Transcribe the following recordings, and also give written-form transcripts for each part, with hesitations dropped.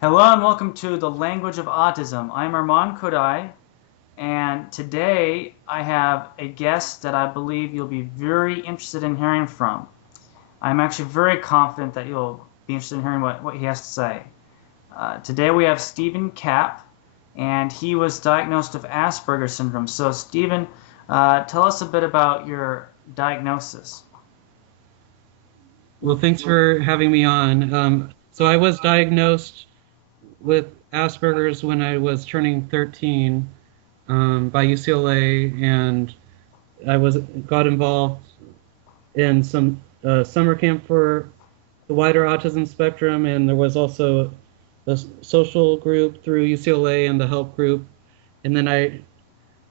Hello and welcome to the Language of Autism. I'm Armand Kodai, and today I have a guest that I believe you'll be very interested in hearing from. I'm actually very confident that you'll be interested in hearing what he has to say. Today we have Stephen Kapp, and he was diagnosed with Asperger's syndrome. So Stephen, tell us a bit about your diagnosis. Well, thanks for having me on. So I was diagnosed with Asperger's when I was turning 13 by UCLA, and I got involved in some summer camp for the wider autism spectrum, and there was also a social group through UCLA and the help group. And then I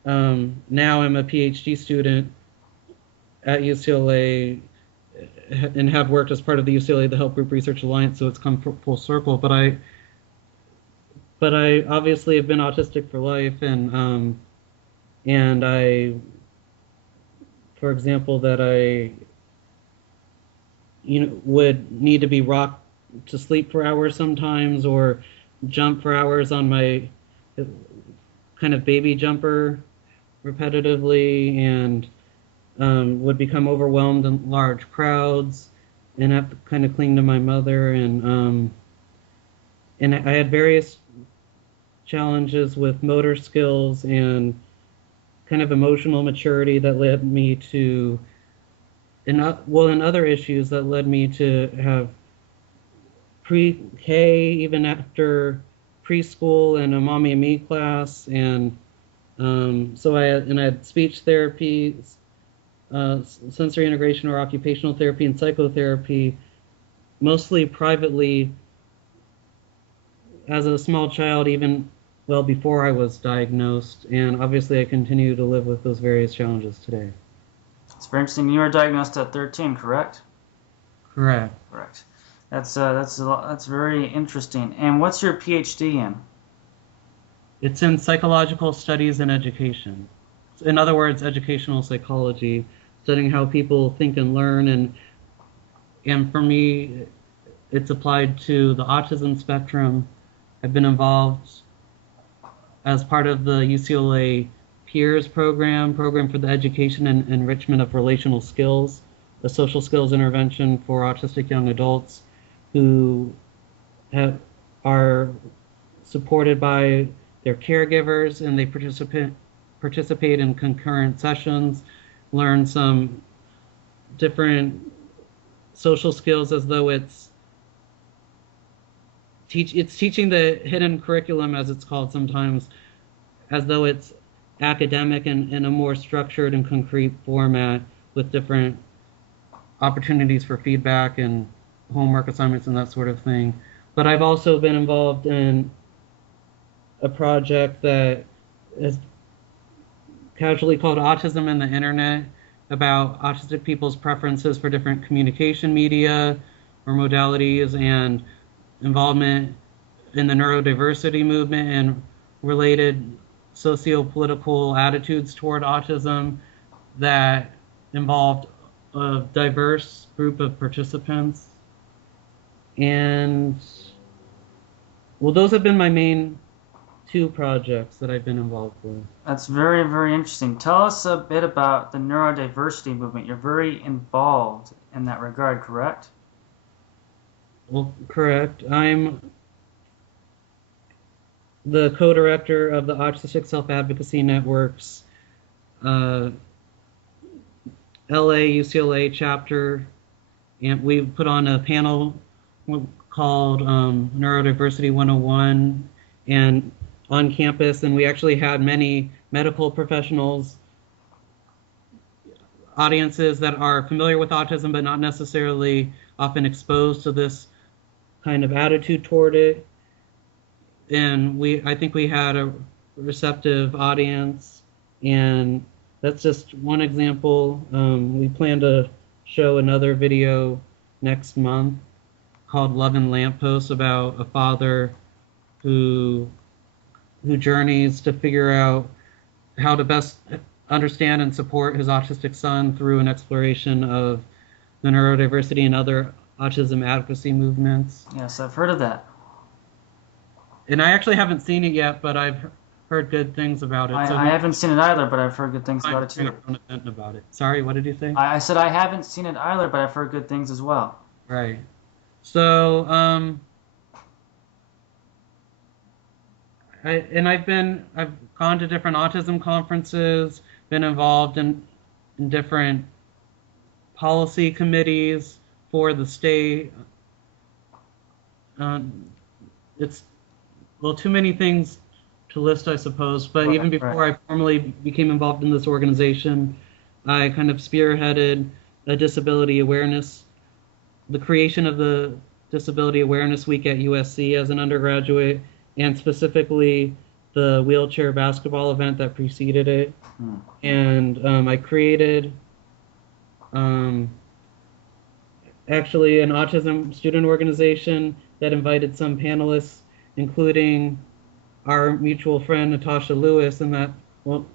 now I'm a PhD student at UCLA and have worked as part of the UCLA the Help Group Research Alliance, so it's come full circle. But I obviously have been autistic for life, and I, for example, that I would need to be rocked to sleep for hours sometimes, or jump for hours on my kind of baby jumper repetitively, and would become overwhelmed in large crowds and have to kind of cling to my mother. And I had various challenges with motor skills and kind of emotional maturity that led me to, and other issues that led me to have pre-K, even after preschool, and a mommy and me class. And I had speech therapy, sensory integration or occupational therapy, and psychotherapy, mostly privately as a small child, even well before I was diagnosed. And obviously I continue to live with those various challenges today. It's very interesting. You were diagnosed at 13, correct? Correct. Correct. That's very interesting. And what's your PhD in? It's in psychological studies and education. In other words, educational psychology, studying how people think and learn. And for me, it's applied to the autism spectrum. I've been involved as part of the UCLA Peers program for the education and enrichment of relational skills, the social skills intervention for autistic young adults who are supported by their caregivers, and they participate in concurrent sessions, learn some different social skills as though it's teaching the hidden curriculum, as it's called sometimes, as though it's academic and in a more structured and concrete format, with different opportunities for feedback and homework assignments and that sort of thing. But I've also been involved in a project that is casually called Autism and the Internet, about autistic people's preferences for different communication media or modalities, and involvement in the neurodiversity movement and related socio-political attitudes toward autism that involved a diverse group of participants. And well, those have been my main two projects that I've been involved with. That's very, very interesting. Tell us a bit about the neurodiversity movement. You're very involved in that regard, correct? Well, correct. I'm the co-director of the Autistic Self-Advocacy Network's LA UCLA chapter, and we put on a panel called Neurodiversity 101 and on campus, and we actually had many medical professionals, audiences that are familiar with autism but not necessarily often exposed to this kind of attitude toward it. And I think we had a receptive audience, and that's just one example. We plan to show another video next month called Love and Lampposts, about a father who journeys to figure out how to best understand and support his autistic son through an exploration of the neurodiversity and other autism advocacy movements. Yes, I've heard of that. And I actually haven't seen it yet, but I've heard good things about it. So I haven't seen it either, but I've heard good things about it bring too. our own event about it. Sorry, what did you say? I said I haven't seen it either, but I've heard good things as well. Right. So, I've gone to different autism conferences, been involved in different policy committees for the state. Um, it's, well, too many things to list, I suppose. But even Right. before I formally became involved in this organization, I kind of spearheaded a disability awareness, the creation of the Disability Awareness Week at USC as an undergraduate, and specifically the wheelchair basketball event that preceded it. And I created actually an autism student organization that invited some panelists, including our mutual friend Natasha Lewis, and that, well,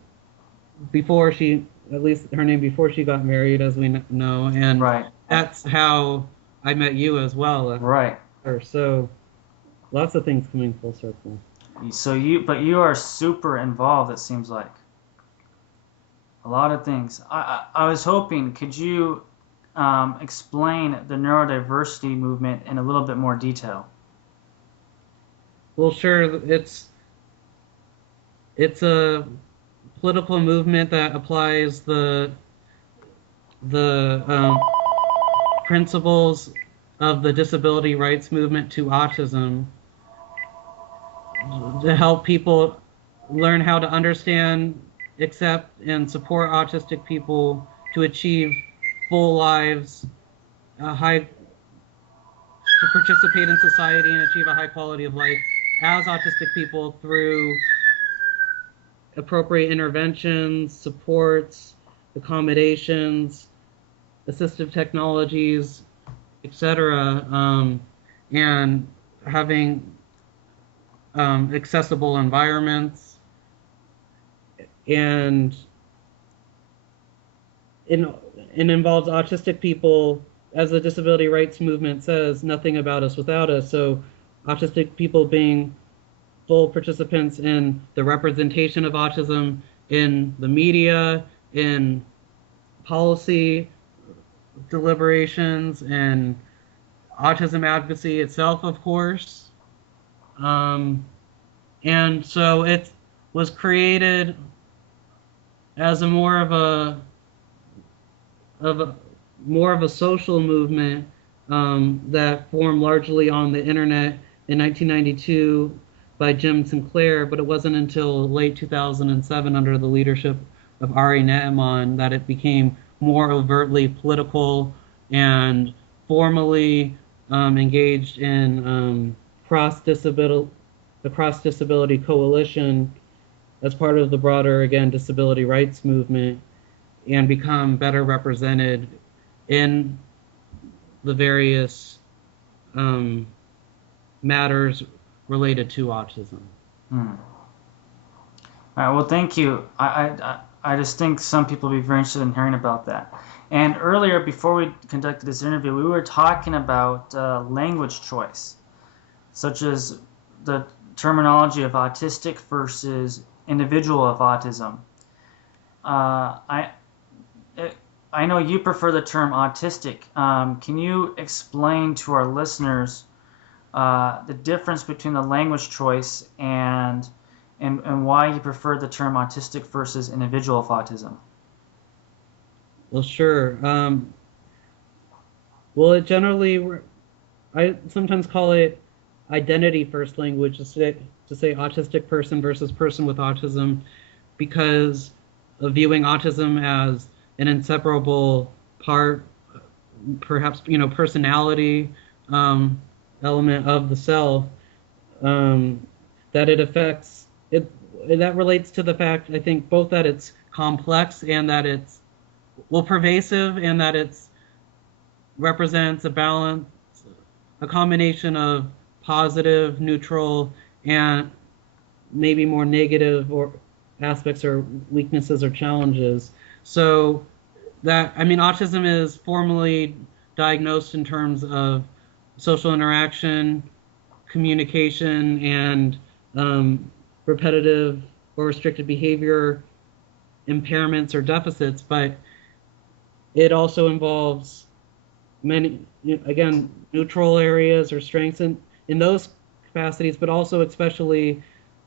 before she, at least her name before she got married, as we know, and Right. that's how I met you as well. Right. So lots of things coming full circle. So you are super involved, it seems like. A lot of things. I was hoping, could you explain the neurodiversity movement in a little bit more detail? Well, sure. It's a political movement that applies the principles of the disability rights movement to autism, to help people learn how to understand, accept, and support autistic people to achieve full lives, to participate in society and achieve a high quality of life as autistic people through appropriate interventions, supports, accommodations, assistive technologies, etc., and having accessible environments. And it involves autistic people, as the disability rights movement says, nothing about us without us. So autistic people being full participants in the representation of autism in the media, in policy deliberations, and autism advocacy itself, of course. And so it was created as a more of a social movement that formed largely on the internet in 1992 by Jim Sinclair, but it wasn't until late 2007 under the leadership of Ari Ne'eman that it became more overtly political and formally engaged in the Cross Disability Coalition as part of the broader, again, disability rights movement, and become better represented in the various matters related to autism. All right. Well, thank you. I just think some people will be very interested in hearing about that. And earlier, before we conducted this interview, we were talking about language choice, such as the terminology of autistic versus individual of autism. I know you prefer the term autistic. Can you explain to our listeners the difference between the language choice and why you prefer the term autistic versus individual of autism? Well, sure. Well, it generally, I sometimes call it identity first language, to say autistic person versus person with autism, because of viewing autism as an inseparable part, perhaps, personality element of the self, that it affects it. That relates to the fact, I think, both that it's complex and that it's pervasive, and that it's represents a balance, a combination of positive, neutral, and maybe more negative or aspects or weaknesses or challenges. So autism is formally diagnosed in terms of social interaction, communication and repetitive or restricted behavior impairments or deficits, but it also involves many, again, neutral areas or strengths in those capacities, but also especially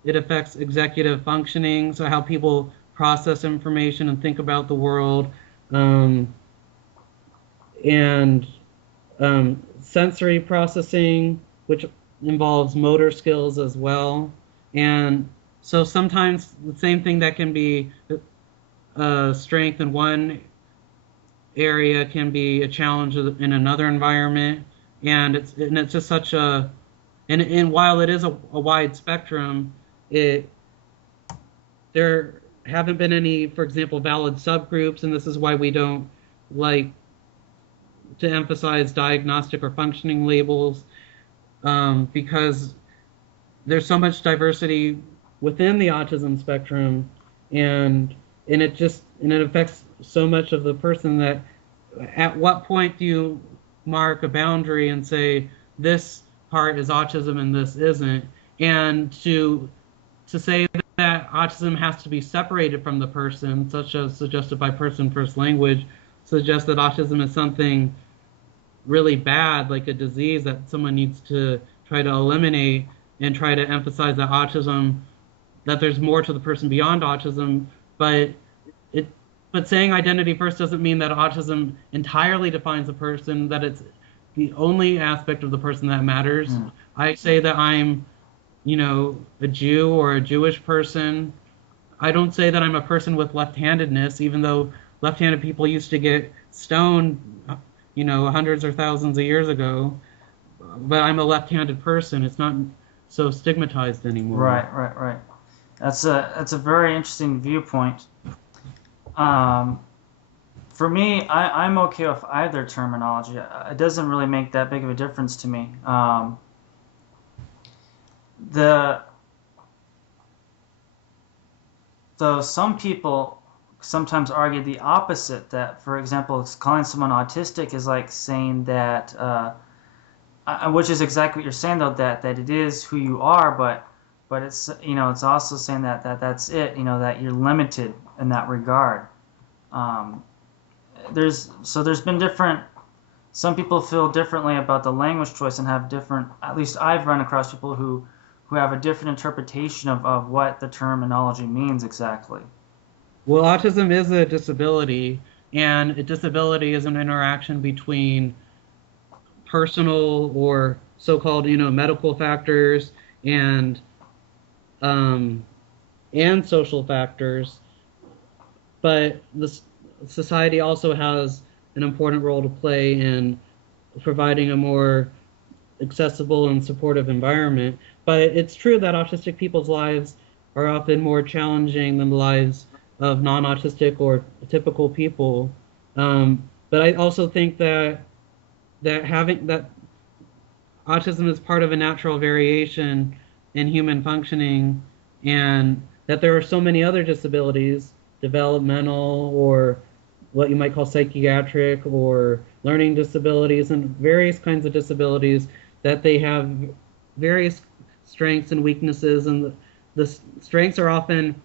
it affects executive functioning, so how people process information and think about the world, um, and sensory processing, which involves motor skills as well. And so sometimes the same thing that can be a strength in one area can be a challenge in another environment. And it's just such a, and while it is a wide spectrum, there haven't been any, for example, valid subgroups, and this is why we don't like to emphasize diagnostic or functioning labels, because there's so much diversity within the autism spectrum, and it affects so much of the person that at what point do you mark a boundary and say this part is autism and this isn't? And to say that autism has to be separated from the person, such as suggested by person first language, suggests that autism is something really bad, like a disease that someone needs to try to eliminate, and try to emphasize that autism, that there's more to the person beyond autism. But saying identity first doesn't mean that autism entirely defines a person, that it's the only aspect of the person that matters. I say that I'm, a Jew or a Jewish person. I don't say that I'm a person with left-handedness, even though left-handed people used to get stoned, hundreds or thousands of years ago. But I'm a left-handed person. It's not so stigmatized anymore. Right. That's a very interesting viewpoint. For me, I'm okay with either terminology. It doesn't really make that big of a difference to me. Though some people sometimes argue the opposite, that, for example, calling someone autistic is like saying that, which is exactly what you're saying, though, that it is who you are, but it's, it's also saying that that's it, that you're limited in that regard. There's been different, some people feel differently about the language choice and have different, at least I've run across people who have a different interpretation of what the terminology means exactly. Well, autism is a disability, and a disability is an interaction between personal or so-called, medical factors and social factors. But the society also has an important role to play in providing a more accessible and supportive environment. But it's true that autistic people's lives are often more challenging than the lives of non-autistic or typical people. But I also think that autism is part of a natural variation in human functioning, and that there are so many other disabilities, developmental or what you might call psychiatric or learning disabilities, and various kinds of disabilities, that they have various strengths and weaknesses, and the strengths are often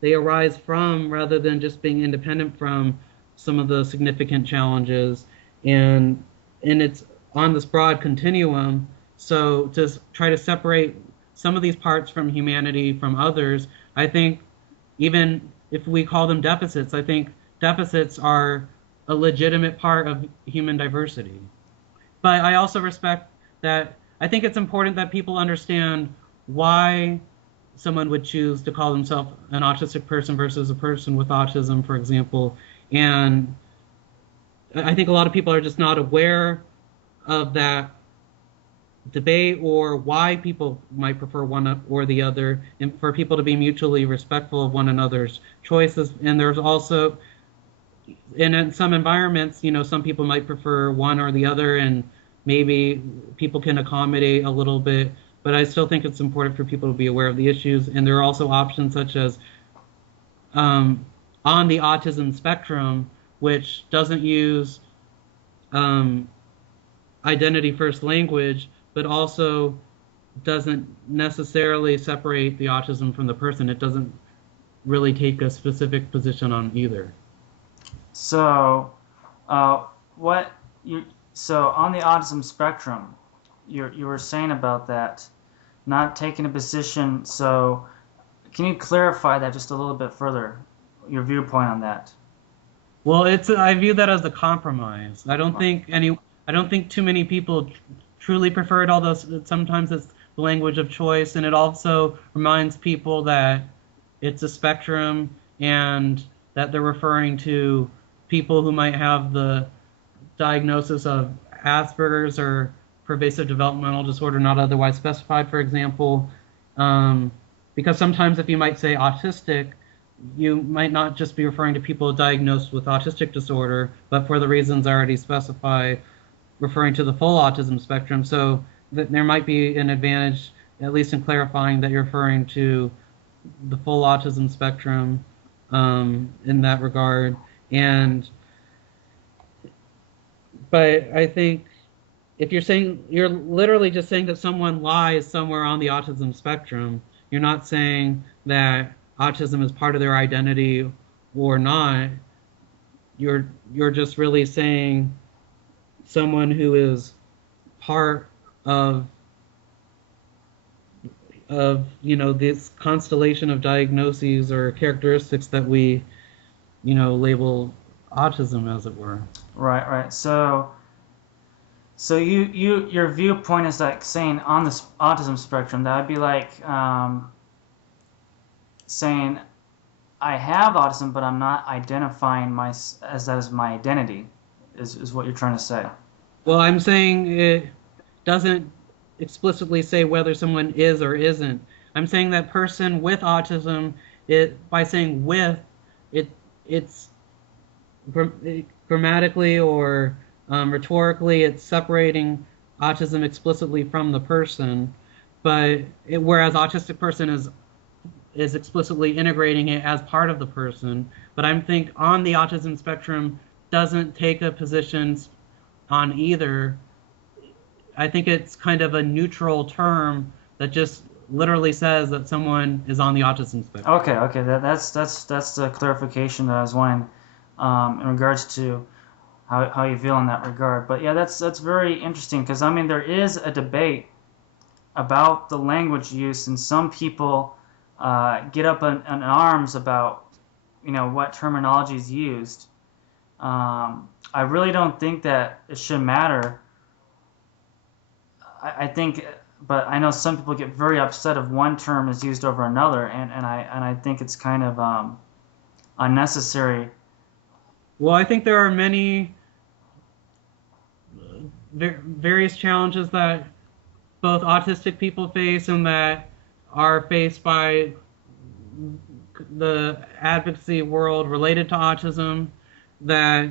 they arise from, rather than just being independent from, some of the significant challenges, and it's on this broad continuum. So to try to separate some of these parts from humanity from others, I think, even if we call them deficits, I think deficits are a legitimate part of human diversity. But I also respect that, I think it's important that people understand why someone would choose to call themselves an autistic person versus a person with autism, for example. And I think a lot of people are just not aware of that debate, or why people might prefer one or the other, and for people to be mutually respectful of one another's choices. And there's also, and in some environments, some people might prefer one or the other, and maybe people can accommodate a little bit, but I still think it's important for people to be aware of the issues. And there are also options such as on the autism spectrum, which doesn't use identity first language, but also doesn't necessarily separate the autism from the person. It doesn't really take a specific position on either. So, uh, what you so on the autism spectrum, you were saying about that, not taking a position. So, can you clarify that just a little bit further, your viewpoint on that? Well, I view that as a compromise. I don't think too many people truly prefer it, although sometimes it's the language of choice, and it also reminds people that it's a spectrum and that they're referring to people who might have the diagnosis of Asperger's or pervasive developmental disorder not otherwise specified, for example. Because sometimes if you might say autistic, you might not just be referring to people diagnosed with autistic disorder, but for the reasons I already specify, referring to the full autism spectrum. So there might be an advantage, at least in clarifying that you're referring to the full autism spectrum in that regard. But I think if you're literally just saying that someone lies somewhere on the autism spectrum, you're not saying that autism is part of their identity or not. You're just really saying someone who is part of this constellation of diagnoses or characteristics that we label autism, as it were. Right, right. So your viewpoint is like saying on the autism spectrum, that would be like saying I have autism, but I'm not identifying as that as my identity, is what you're trying to say. Well, I'm saying it doesn't explicitly say whether someone is or isn't. I'm saying that person with autism, by saying with, it's grammatically or rhetorically, it's separating autism explicitly from the person, but whereas autistic person is explicitly integrating it as part of the person. But I think on the autism spectrum doesn't take a position on either. I think it's kind of a neutral term that just literally says that someone is on the autism spectrum. Okay. That's the clarification that I was wanting in regards to how you feel in that regard. But yeah, that's very interesting, because I mean there is a debate about the language use, and some people get up in arms about what terminology is used. I really don't think that it should matter. I think, but I know some people get very upset if one term is used over another, and I think it's kind of unnecessary. Well, I think there are many various challenges that both autistic people face and that are faced by the advocacy world related to autism, that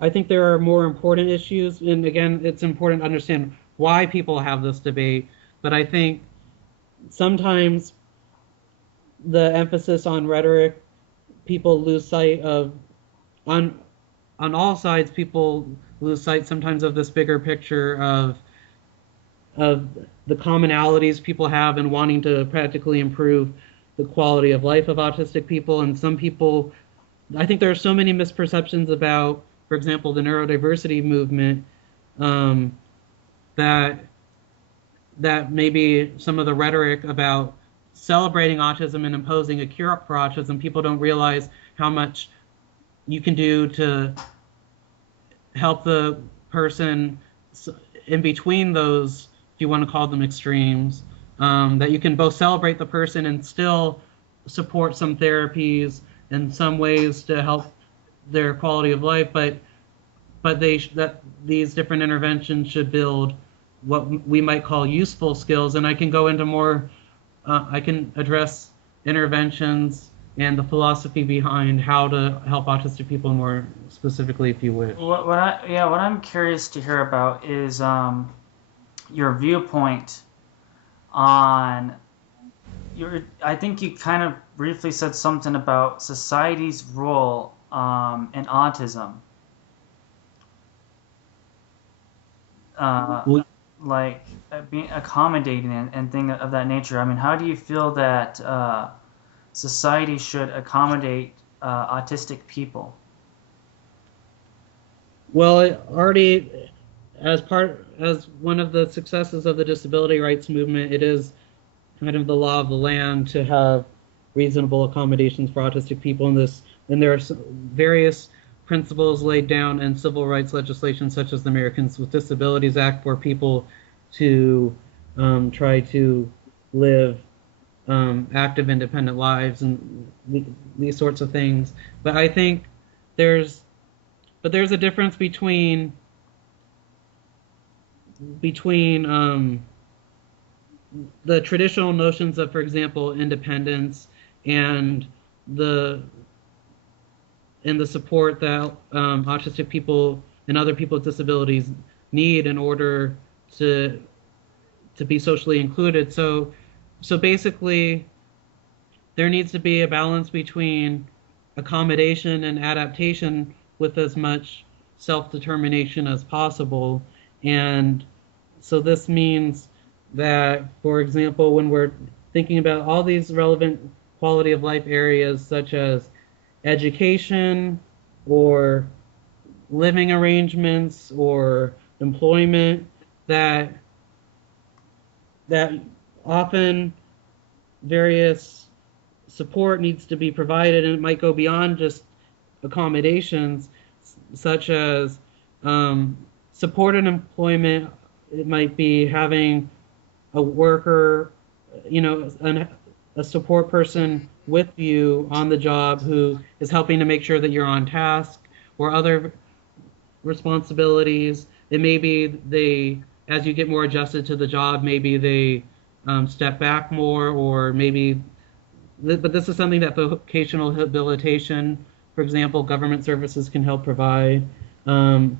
I think there are more important issues, and again, it's important to understand why people have this debate, but I think sometimes the emphasis on rhetoric, people lose sight of, on all sides, people lose sight sometimes of this bigger picture of the commonalities people have in wanting to practically improve the quality of life of autistic people. And some people, I think there are so many misperceptions about, for example, the neurodiversity movement, that maybe some of the rhetoric about celebrating autism and imposing a cure for autism, people don't realize how much you can do to help the person in between those, if you want to call them extremes, that you can both celebrate the person and still support some therapies and some ways to help their quality of life, but that these different interventions should build what we might call useful skills. And I can go into more, I can address interventions and the philosophy behind how to help autistic people more specifically, if you wish. What I'm curious to hear about is your viewpoint on I think you kind of briefly said something about society's role in autism. being accommodating and thing of that nature. I mean, how do you feel that society should accommodate autistic people? Well, it already, as one of the successes of the disability rights movement, it is kind of the law of the land to have reasonable accommodations for autistic people in this. And there are various principles laid down in civil rights legislation, such as the Americans with Disabilities Act, for people to try to live active, independent lives and these sorts of things. But I think there's there's a difference between the traditional notions of, for example, independence and the support that autistic people and other people with disabilities need in order to be socially included. So basically, there needs to be a balance between accommodation and adaptation with as much self-determination as possible. And so this means that, for example, when we're thinking about all these relevant quality of life areas such as education or living arrangements or employment, that often various support needs to be provided, and it might go beyond just accommodations, such as support and employment. It might be having a worker, a support person with you on the job who is helping to make sure that you're on task, or other responsibilities. It may be as you get more adjusted to the job, maybe they step back more, or maybe, but this is something that vocational rehabilitation, for example, government services can help provide. And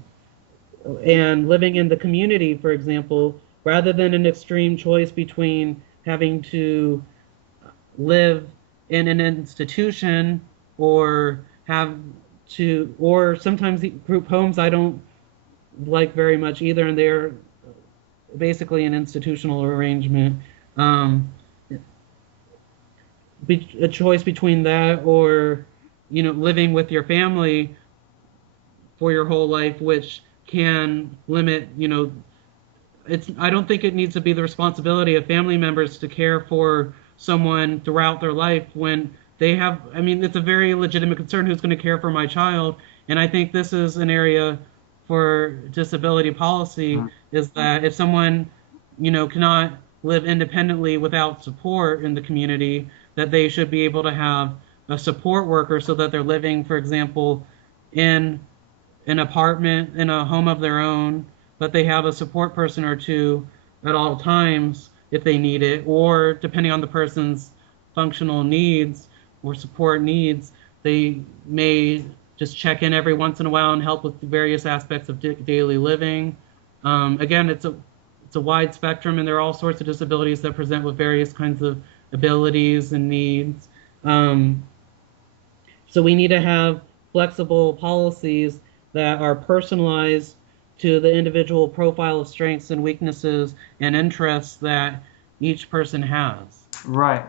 living in the community, for example, rather than an extreme choice between having to live in an institution or or sometimes group homes I don't like very much either, and they're basically an institutional arrangement. A choice between that or, living with your family for your whole life, which can limit, I don't think it needs to be the responsibility of family members to care for someone throughout their life when they have, it's a very legitimate concern, who's going to care for my child. And I think this is an area for disability policy, is that if someone, cannot live independently without support in the community, that they should be able to have a support worker, so that they're living, for example, in an apartment, in a home of their own, but they have a support person or two at all times if they need it, or depending on the person's functional needs or support needs, they may just check in every once in a while and help with various aspects of daily living. Again, it's a wide spectrum, and there are all sorts of disabilities that present with various kinds of abilities and needs. So we need to have flexible policies that are personalized to the individual profile of strengths and weaknesses and interests that each person has. Right.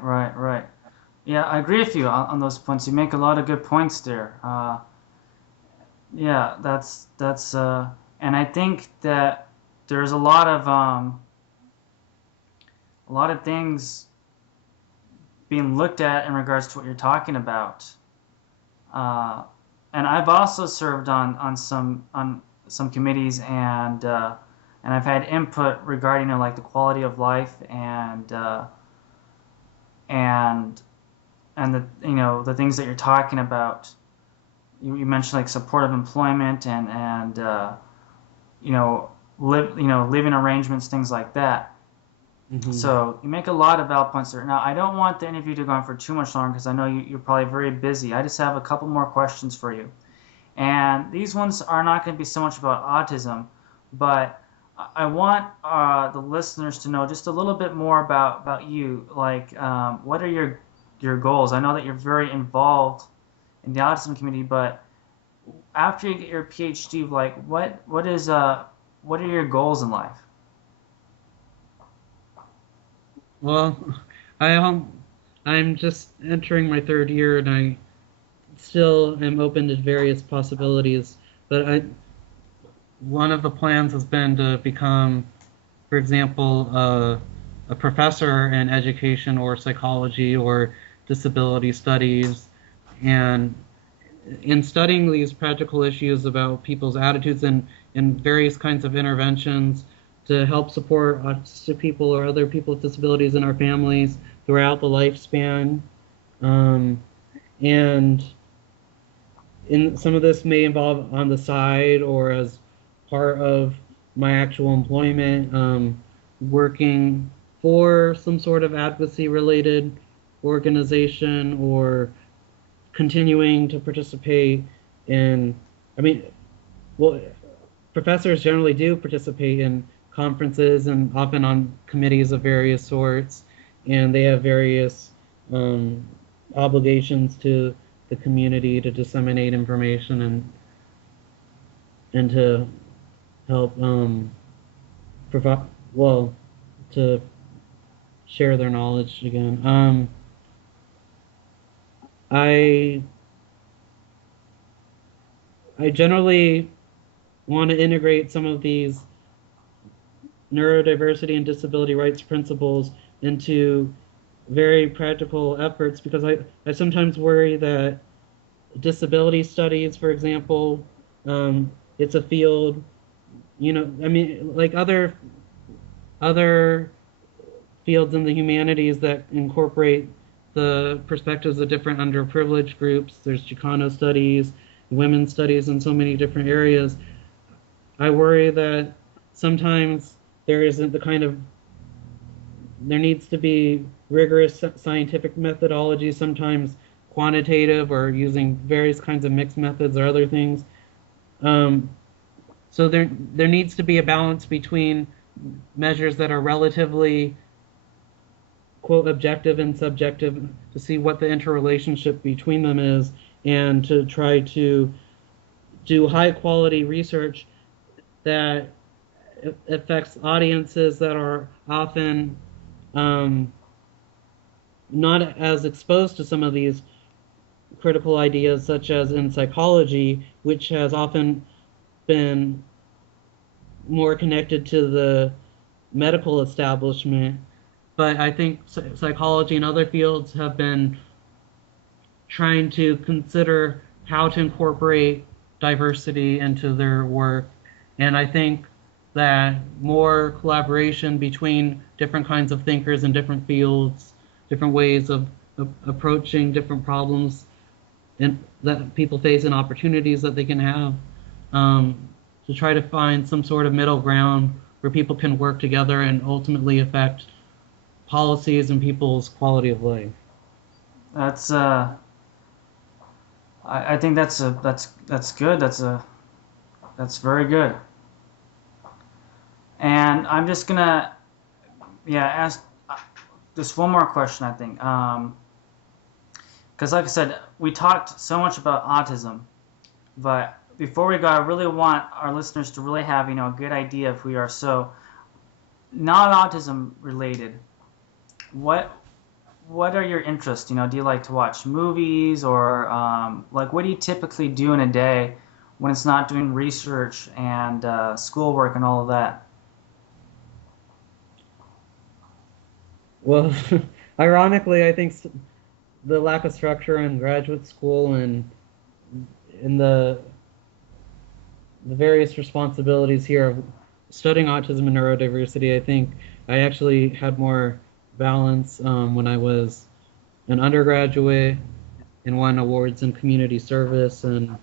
Yeah, I agree with you on those points. You make a lot of good points there. Yeah, that's and I think that there's a lot of things being looked at in regards to what you're talking about. And I've also served on some committees, and I've had input regarding like the quality of life and the the things that you're talking about. You mentioned like supportive employment and living arrangements, things like that. Mm-hmm. So you make a lot of valid points there. Now, I don't want the interview to go on for too much longer because I know you're probably very busy. I just have a couple more questions for you. And these ones are not going to be so much about autism, but I want the listeners to know just a little bit more about you. Like, what are your goals? I know that you're very involved in the autism community, but after you get your PhD, like, what are your goals in life? Well, I'm just entering my third year, and I still am open to various possibilities. But one of the plans has been to become, for example, a professor in education or psychology or disability studies, and in studying these practical issues about people's attitudes and various kinds of interventions to help support autistic people or other people with disabilities in our families throughout the lifespan. Um, and in some of this may involve on the side or as part of my actual employment, working for some sort of advocacy related organization or continuing to participate in, I mean, well, professors generally do participate in conferences and often on committees of various sorts, and they have various um, obligations to the community to disseminate information and to help provide, well, to share their knowledge again. I I generally want to integrate some of these neurodiversity and disability rights principles into very practical efforts because I sometimes worry that disability studies, for example, it's a field, I mean, like other fields in the humanities that incorporate the perspectives of different underprivileged groups. There's Chicano studies, women's studies in so many different areas. I worry that sometimes there isn't the kind of there needs to be rigorous scientific methodology, sometimes quantitative or using various kinds of mixed methods or other things. Um, so there needs to be a balance between measures that are relatively quote objective and subjective to see what the interrelationship between them is and to try to do high quality research that affects audiences that are often um, not as exposed to some of these critical ideas, such as in psychology, which has often been more connected to the medical establishment. But I think psychology and other fields have been trying to consider how to incorporate diversity into their work. And I think that more collaboration between different kinds of thinkers in different fields, different ways of approaching different problems and that people face and opportunities that they can have, um, to try to find some sort of middle ground where people can work together and ultimately affect policies and people's quality of life. That's I think that's good. That's very good. And I'm just gonna ask just one more question. I think because like I said, we talked so much about autism, but before we go, I really want our listeners to really have a good idea of who we are. So, not autism related, what what are your interests? Do you like to watch movies or like what do you typically do in a day when it's not doing research and schoolwork and all of that? Well, ironically, I think the lack of structure in graduate school and in the various responsibilities here of studying autism and neurodiversity, I think I actually had more balance when I was an undergraduate and won awards in community service and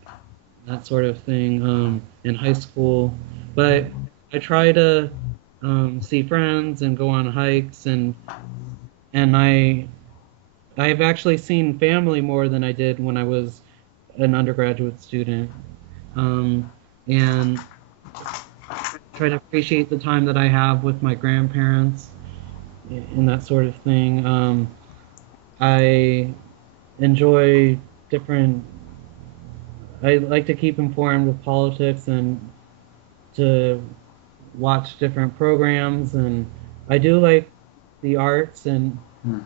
that sort of thing in high school. But I try to see friends and go on hikes and I've actually seen family more than I did when I was an undergraduate student, um, and try to appreciate the time that I have with my grandparents and that sort of thing. I enjoy different. I like to keep informed with politics and to watch different programs, and I do like the arts Hmm.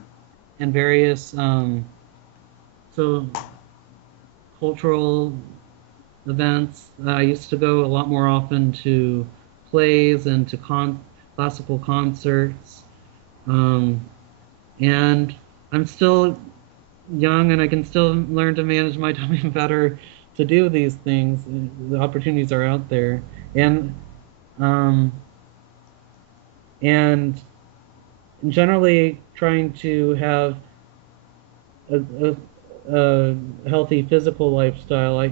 and various so cultural events. I used to go a lot more often to plays and to classical concerts. Um, and I'm still young and I can still learn to manage my time better to do these things. The opportunities are out there. And um, and generally trying to have a, a healthy physical lifestyle.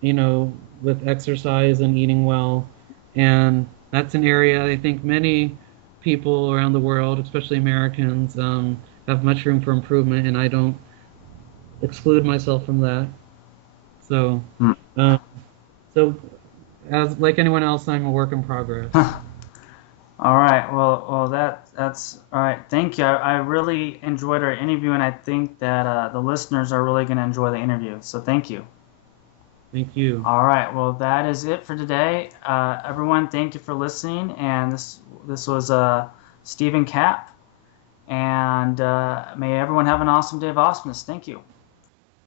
You know, with exercise and eating well. And that's an area I think many people around the world, especially Americans, have much room for improvement, and I don't exclude myself from that. So, Hmm. uh, so as like anyone else, I'm a work in progress. All right. Well, that's all right. Thank you. I really enjoyed our interview, and I think that the listeners are really going to enjoy the interview. So thank you. Thank you. All right. Well, that is it for today. Everyone, thank you for listening. And this was Stephen Kapp. And may everyone have an awesome day of awesomeness. Thank you.